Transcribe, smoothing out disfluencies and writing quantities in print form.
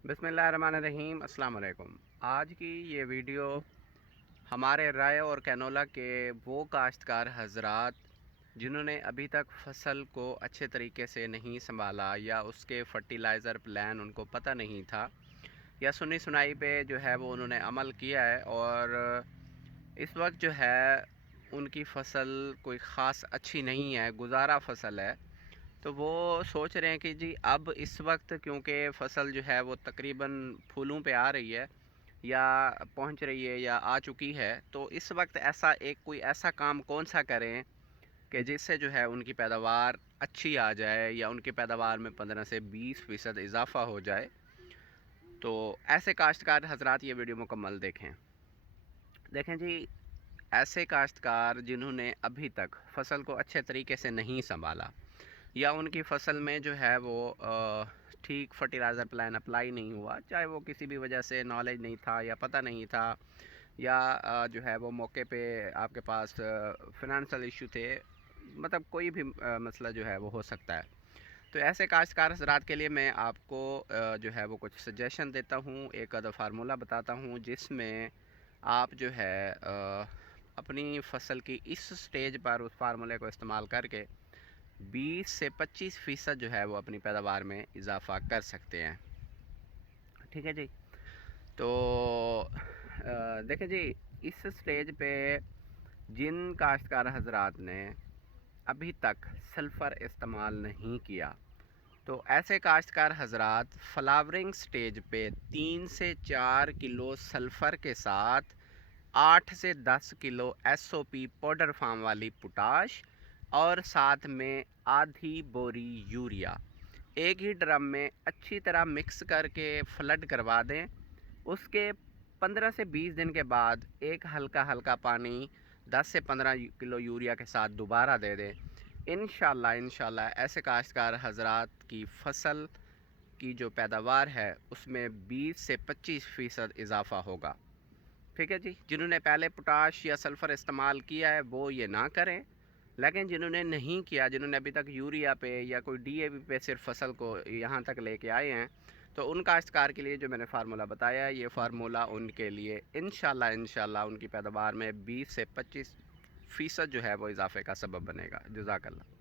बिस्मिल्लाहिर्रहमानिर्रहीम। अस्सलाम वालेकुम। आज की ये वीडियो हमारे राय और कैनोला के वो काश्तकार हजरात जिन्होंने अभी तक फसल को अच्छे तरीके से नहीं संभाला या उसके फर्टिलाइज़र प्लान उनको पता नहीं था या सुनी सुनाई पे जो है वो उन्होंने अमल किया है और इस वक्त जो है उनकी फ़सल कोई ख़ास अच्छी नहीं है, गुजारा फ़सल है। तो वो सोच रहे हैं कि जी अब इस वक्त क्योंकि फ़सल जो है वो तकरीबन फूलों पे आ रही है या पहुंच रही है या आ चुकी है, तो इस वक्त ऐसा कोई ऐसा काम कौन सा करें कि जिससे जो है उनकी पैदावार अच्छी आ जाए या उनकी पैदावार में 15 से 20% इजाफ़ा हो जाए। तो ऐसे काश्तकार हजरात ये वीडियो मुकम्मल देखें। देखें जी, ऐसे काश्तकार जिन्होंने अभी तक फ़सल को अच्छे तरीके से नहीं संभाला या उनकी फ़सल में जो है वो ठीक फर्टिलाइज़र प्लान अप्लाई नहीं हुआ, चाहे वो किसी भी वजह से नॉलेज नहीं था या पता नहीं था या जो है वो मौके पे आपके पास फिनंशियल इशू थे, मतलब कोई भी मसला जो है वो हो सकता है। तो ऐसे काश्तकार हज़रात के लिए मैं आपको जो है वो कुछ सजेशन देता हूँ, एक आधा फार्मूला बताता हूँ जिसमें आप जो है अपनी फ़सल की इस स्टेज पर उस फार्मूले को इस्तेमाल करके 20 से 25% जो है वो अपनी पैदावार में इजाफ़ा कर सकते हैं। ठीक है जी। तो देखें जी, इस स्टेज पे जिन काश्तकार हजरात ने अभी तक सल्फ़र इस्तेमाल नहीं किया, तो ऐसे काश्तकार हजरात फ्लावरिंग स्टेज पे 3 से 4 किलो सल्फ़र के साथ 8 से 10 किलो एसओपी पाउडर फार्म वाली पोटाश और साथ में आधी बोरी यूरिया एक ही ड्रम में अच्छी तरह मिक्स करके फ्लड करवा दें। उसके 15 से 20 दिन के बाद एक हल्का हल्का पानी 10 से 15 किलो यूरिया के साथ दोबारा दे दें। इंशाल्लाह ऐसे काश्तकार हजरात की फ़सल की जो पैदावार है उसमें 20 से 25% इजाफ़ा होगा। ठीक है जी। जिन्होंने पहले पोटाश या सल्फ़र इस्तेमाल किया है वो ये ना करें, लेकिन जिन्होंने नहीं किया, जिन्होंने अभी तक यूरिया पे या कोई डीएपी पे सिर्फ फसल को यहाँ तक लेके आए हैं, तो उन काश्तकार के लिए जो मैंने फार्मूला बताया है, ये फार्मूला उनके लिए इंशाल्लाह उनकी पैदावार में 20 से 25% जो है वो इजाफे का सबब बनेगा। जज़ाकल्लाह।